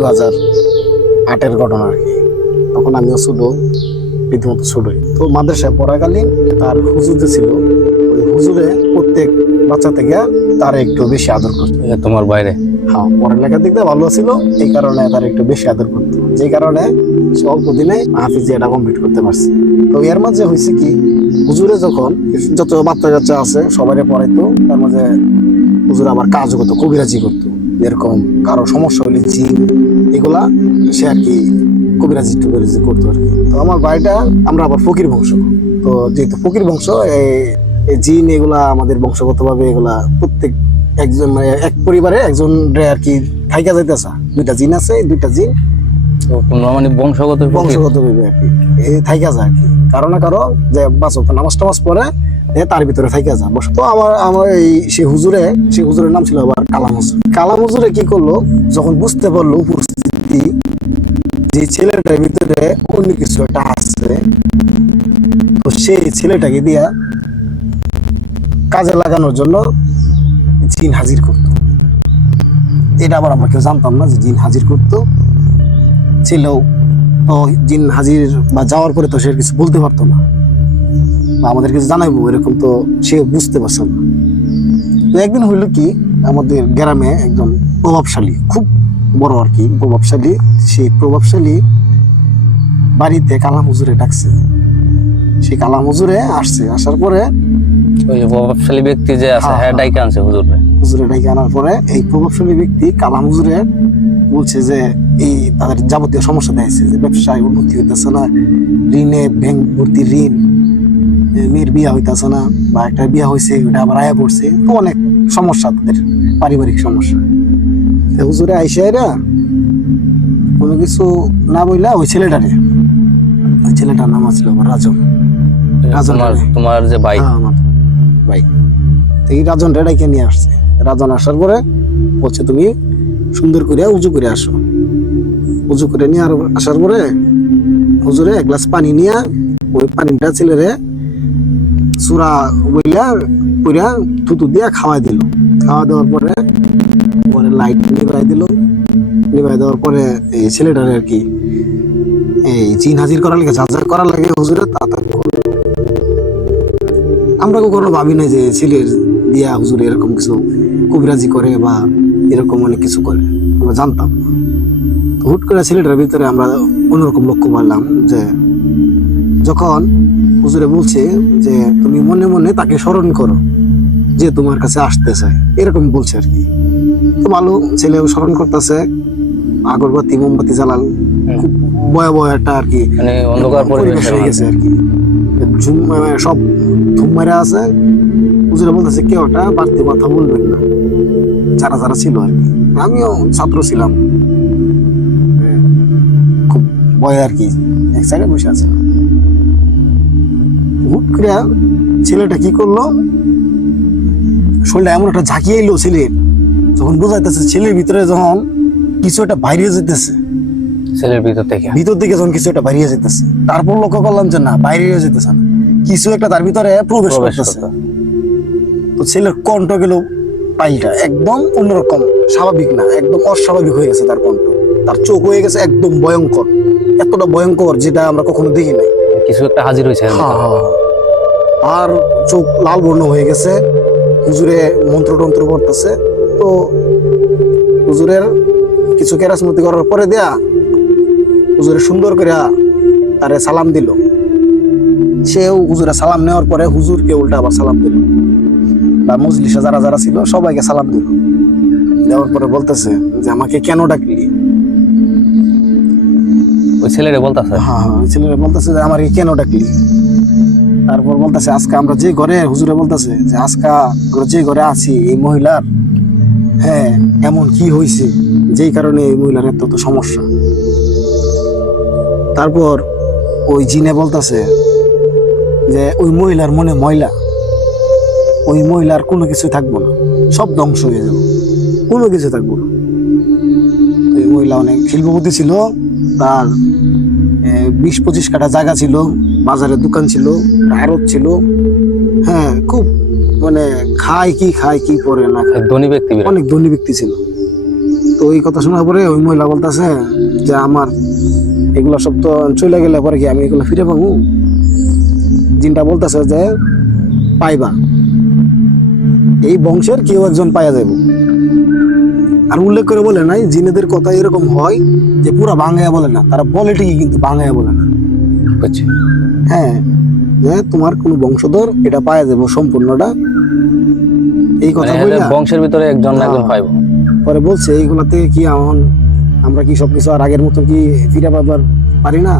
2008-এর ঘটনা আর কি। তখন আমিও ছোট, রীতিমতো ছোটই। তো মাদ্রাসায় পড়াকালীন তার হুজুর যে ছিল, ওই হুজুরে প্রত্যেক বাচ্চা থেকে তার একটু বেশি আদর করতো। তোমার বাইরে হ্যাঁ, পড়ালেখার দিক দিয়ে ভালো ছিল, এই কারণে তার একটু বেশি আদর করতো, যে কারণে সে অল্প দিনে হাফিজিয়াটা কমপ্লিট করতে পারছে। তো এর মাঝে হয়েছে কি, হুজুরে যখন যত বাচ্চা কাচ্চা আছে সবাই পড়াইতো, তার মাঝে হুজুর আবার কাজও করতো, কবিরাজি করতো। এরকম কারো সমস্যা হলে জিন এগুলা সে আর কি কবিরাজি টবিরাজি করতো আর কি। তো আমার বাড়িটা, আমরা আবার ফকির বংশ, তো যেহেতু ফকির বংশ, এই জিন এগুলা আমাদের বংশগতভাবে এগুলা প্রত্যেক একজন মানে এক পরিবারে একজন আর কি থাইকা যাইতেছে। দুইটা জিন আছে, এই দুইটা জিন মানে বংশগত ভাবে আর কি এই থাইকা যায় আর কি, কারো না কারো যে বাঁচো নামাজ টামাজ পড়ে তার ভিতরে থাইকা যায়। তো আমার এই সে হুজুরের নাম ছিল আবার কালাম হুজুর। কালাম হুজুরে কি করলো, যখন বুঝতে পারলো উপস্থিতি যে ছেলেটার ভিতরে অন্য কিছু একটা আছে, তো সেই ছেলেটাকে দিয়া কাজে লাগানোর জন্য জিন হাজির করতো। এটা আবার আমরা কেউ জানতাম না যে জিন হাজির করতো। ছেলেও তো জিন হাজির বা যাওয়ার পরে তো সে কিছু বলতে পারতো না বা আমাদের কিছু জানাইবো এরকম, তো সে বুঝতে পারছে না। তো একদিন হইলো কি, আমাদের গ্রামে একজন প্রভাবশালী, খুব বড় আর কি প্রভাবশালী, সেই প্রভাবশালী বাড়িতে কালাম হুজুরে ডাকছে। সেই কালাম হুজুরে আসছে, আসার পরে ওই যে প্রভাবশালী ব্যক্তি যে আছে হ্যাঁ ডাইকে আনছে হুজুরে ডাইকে আনার পরে এই প্রভাবশালী ব্যক্তি কালাম হুজুরে বলছে যে এই তাদের যাবতীয় সমস্যা দিয়েছে, যে ব্যবসায় উন্নতি হইতেছে না, ঋণে ব্যাংক ভর্তি ঋণ, মেয়ের বিয়া হইতেছে না, বা একটা বিয়া হয়েছে ওটা আবার আয়া পড়ছে, তো অনেক সমস্যা তাদের, পারিবারিক সমস্যা। হুজুরে আইসা এরা কোনো কিছু না বইলা ওই ছেলেটার নাম আছিল আমার রাজন। তোমার যে ভাই, আমার ভাই, এই রাজন ডেকে নিয়ে আসছে। রাজন আসার পরে বলছে তুমি সুন্দর করে উজু করে আসো। উজু করে নিয়ে আসার পরে হুজুরে এক গ্লাস পানি নিয়ে ওই পানিটা ছেলেরে চূড়া বইলা পুরা থুতু দিয়া খাওয়াই দিল। খাওয়া দেওয়ার পরে লাইট নিভাই দিল। নিভাই দেওয়ার পরে এই ছেলেটার আর কি এই জিন হাজির করার লাগে, যা যা করার লাগে হুজুরে তা তা করলো। আমরা কখনো ভাবি না যে ছেলের দিয়া হুজুরে এরকম কিছু কবিরাজি করে বা এরকম অনেক কিছু করে, আমরা জানতাম না। তো হুট করে ছেলেটার ভিতরে আমরা অন্যরকম লক্ষ্য পাইলাম যে যখন হুজুরে বলছে যে তুমি মনে মনে তাকে স্মরণ করো যে তোমার কাছে আসতে চায়, এরকম বলছে আর কি। তো ভালো, ছেলেও স্মরণ করতেছে, আগরবাতি মোমবাতি জ্বালাল, খুব ভয়াবহ একটা আর কি অন্ধকার পরিবেশ হয়ে গেছে আর কি, সব ধুম মেরে আছে। হুজুরে বলতেছে কেউ একটা বাড়তি কথা বলবেন না, যারা যারা ছিল আর কি। আমিও ছাত্র ছিলাম, খুব ভয় আর কি, এক সাইডে বসে আছিলাম। হুট করে ছেলেটা কি করলো, শরীরটা এমন একটা ঝাঁকিয়ে এলো ছেলের, যখন বোঝাইতেছে ছেলের ভিতরে যখন কিছু একটা বাইরে যেতেছে, ছেলের ভিতর থেকে যখন কিছু একটা বাইরে যেতেছে, তারপর লক্ষ্য করলাম যে না বাইরে যেতেছে না, কিছু একটা তার ভিতরে প্রবেশ করতেছে। তো ছেলের কণ্ঠ গেল পাল্টা, একদম অন্যরকম, স্বাভাবিক না, একদম অস্বাভাবিক হয়ে গেছে তার কণ্ঠ। তার চোখ হয়ে গেছে একদম ভয়ঙ্কর, এতটা ভয়ঙ্কর যেটা আমরা কখনো দেখি নাই। কিছু একটা হাজির হয়েছে, আর চোখ লাল বর্ণ হয়ে গেছে। হুজুরে মন্ত্র টন্ত্র করতেছে। তো হুজুরের কিছু কেরাসমতি করার পরে দেয়া হুজুরে সুন্দর করে তারে সালাম দিল। সেও হুজুরে সালাম নেওয়ার পরে হুজুরকে উল্টা আবার সালাম দিল, বা মজলিসে যারা যারা ছিল সবাইকে সালাম দিল। দেওয়ার পরে বলতেছে যে আমাকে কেন ডাকলি? ওই ছেলেরে বলতেছে, হ্যাঁ ওই ছেলেরে বলতেছে যে আমাকে কেন ডাকলি? তারপর বলতেছে আজকে আমরা যে ঘরে, হুজুরে বলতেছে যে আজকে আমরা যে ঘরে আছি এই মহিলার হ্যাঁ এমন কি হয়েছে যেই কারণে এই মহিলার এত সমস্যা। তারপর ওই জিনে বলতেছে যে ওই মহিলার মনে ময়লা, ওই মহিলার কোনো কিছু থাকবো না, সব ধ্বংস হয়ে যাবে, কোনো কিছু থাকবো না। ওই মহিলা অনেক শিল্পপতি ছিল, তার 20-25 কাঠা জায়গা ছিল, বাজারে দোকান ছিল, আড়ত ছিল, হ্যাঁ খুব মানে খায় কি পরে না খায়, ধনী ব্যক্তি, অনেক ধনী ব্যক্তি ছিল। তো ওই কথা শোনার পরে ওই মহিলা বলতেছে যে আমার এগুলো সব তো চলে গেলে পরে কি আমি এগুলো ফিরে পাবো? জিনটা বলতেছে যে পাইবা, এই বংশের কেউ একজন পাইয়া যাবো। আর উল্লেখ করে বলে নাই জিনেদের কথা এরকম হয় যে পুরা ভাঙাইয়া বলে না, তারা বলে ঠিকই কিন্তু ভাঙাইয়া বলে না। বুঝছি। হ্যাঁ, যে তোমার কোন বংশধর এটা পাওয়া যাবো সম্পূর্ণটা, এই কথা মানে বলে এদের বংশের ভিতরে একজন না একজন পাইবো। পরে বলছে এইগুলা থেকে কি এখন আমরা কি সবকিছু আর আগের মতো কি ফিরে পাবার পারি না?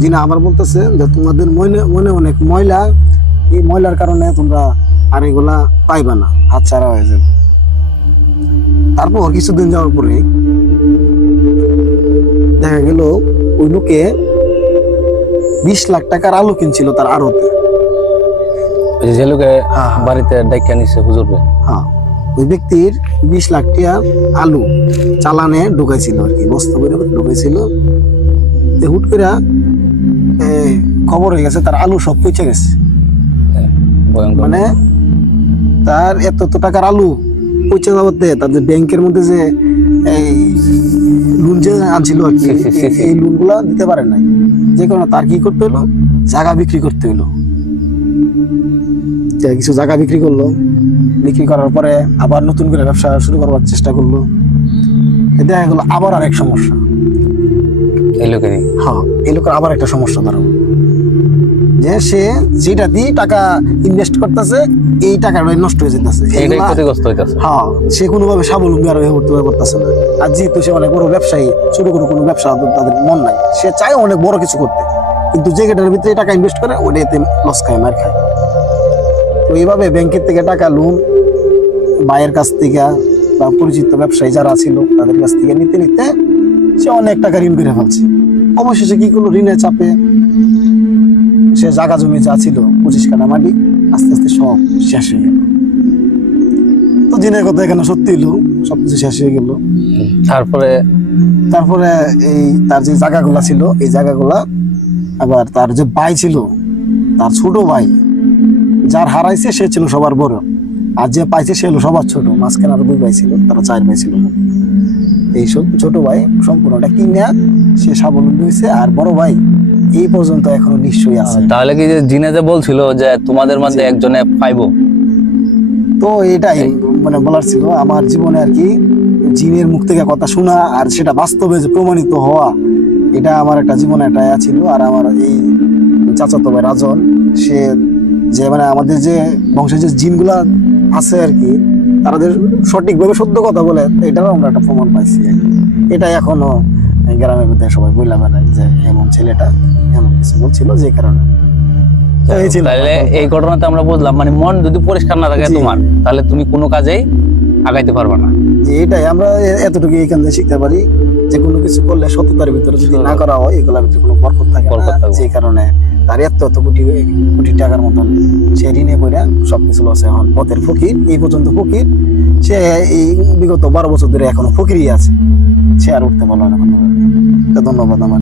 জিনা আবার বলতেছে যে তোমাদের মনে মনে অনেক ময়লা, এই ময়লার কারণে তোমরা আর এগুলা পাইবা না, হাতছাড়া হয়ে যাবে। তারপর কিছুদিন যাওয়ার পরে দেখা গেল ওই লোকে 20 লাখ টাকার আলু কিনছিল তার আড়তে। ওই যে লোকে হ্যাঁ। বাড়িতে ডাইকা নিছে হুজুরে। হ্যাঁ, ওই ব্যক্তির 20 লাখ টাকা আলু চালানে ঢুকাইছিল আর কি, বস্তা করে ঢুকাইছিল। তো হুট করে খবর হয়ে গেছে তার আলু সব পচে গেছে। ভয়ঙ্কর। মানে তার এত টাকার আলু পচে যাওয়াতে তাদের ব্যাংকের মধ্যে যে এই লোন যে আনছিল আর কি, এই লোন গুলা দিতে পারে নাই। যে কারণে তার কি করতে হলো, জায়গা বিক্রি করতে হলো। কিছু জায়গা বিক্রি করলো, বিক্রি করার পরে আবার নতুন করে ব্যবসা শুরু করার চেষ্টা করলো। দেখা গেলো আবার আরেক সমস্যা। এই লোকেরই। হ্যাঁ, এই লোকের আবার একটা সমস্যা দাঁড়াবো যে সে যেটা দিয়ে টাকা ইনভেস্ট করতেছে এই টাকাটা নষ্ট হয়ে যেতেছে। এইটাই ক্ষতিগ্রস্ত হইতাছে। হ্যাঁ, সে কোনোভাবে স্বাবলম্বী আর হয়ে উঠতে পারতেছে না। আর যেহেতু সে অনেক বড় ব্যবসায়ী, ছোট কোনো ব্যবসা তাদের মন নাই, সে চায় অনেক বড় কিছু করতে, কিন্তু যে যেটার ভিতরে টাকা ইনভেস্ট করে ওটাতে লস খায়, মার খায়। তো এইভাবে ব্যাংকের থেকে টাকা লোন, ভাইয়ের কাছ থেকে বা পরিচিত ব্যবসায়ী যারা ছিল তাদের কাছ থেকে নিতে নিতে সে অনেক টাকা ঋণ করে ফেলছে। অবশেষে কি করলো, ঋণের চাপে সে জায়গা জমি যা ছিল 25 কাঠা মাটি আস্তে আস্তে সব শেষ হয়ে গেল। তো দিনের কথা এখানে সত্যি হলো, সবকিছু শেষ হয়ে গেল। তারপরে এই তার যে জায়গাগুলা ছিল এই জায়গাগুলা আবার তার যে ভাই ছিল, তার ছোট ভাই, যার হারাইছে সে ছিল সবার বড়, আর যে পাইছে সে হলো সবার ছোট। মাঝখানে আরো 2 ভাই ছিল, তারা 4 ভাই ছিল। এইসব ছোট ভাই সম্পূর্ণটা কিনা সে স্বাবলম্বী হয়েছে, আর বড় ভাই এই পর্যন্ত এখনো নিশ্চয়ই আছে। তাহলে কি যে জিনে যে বলছিল যে তোমাদের মধ্যে একজনে পাইবো, তো এটাই মানে বলার ছিল আমার জীবনে আর কি, জিনের মুখ থেকে কথা শোনা আর সেটা বাস্তবে যে প্রমাণিত হওয়া, এটা আমার একটা জীবনে একটা ছিল। আর আমার এই চাচাতো ভাই রাজন, সে যে মানে আমাদের যে বংশের যে জিনগুলা আছে আর কি, তাদের সঠিকভাবে সত্য কথা বলে, এটারও আমরা একটা প্রমাণ পাইছি। এটাই এখনো গ্রামের মধ্যে সবাই বইলা বেড়ায় যে এমন ছেলেটা এমন কিছু বলছিল, যে কারণে। তো এই ছিল। তাহলে এই ঘটনাতে আমরা বুঝলাম মানে মন যদি পরিষ্কার না থাকে জি। তোমার, তাহলে তুমি কোনো কাজেই আগাইতে পারবে না। যে এটাই আমরা এতটুকু এখান থেকে শিখতে পারি যে কোনো কিছু করলে সততার ভিতরে যদি না করা হয়, এগুলোর ভিতরে কোনো বরকত থাকে বরকত না। থাকবে। যে কারণে তার এত কোটি কোটি টাকার মতন সে ঋণে পড়ে সবকিছু লসে, এখন পথের ফকির, এই পর্যন্ত ফকির। সে এই বিগত 12 বছর ধরে এখনো ফকিরই আছে, সে আর উঠতে পারলো না কোনোভাবে। তো ধন্যবাদ আমার।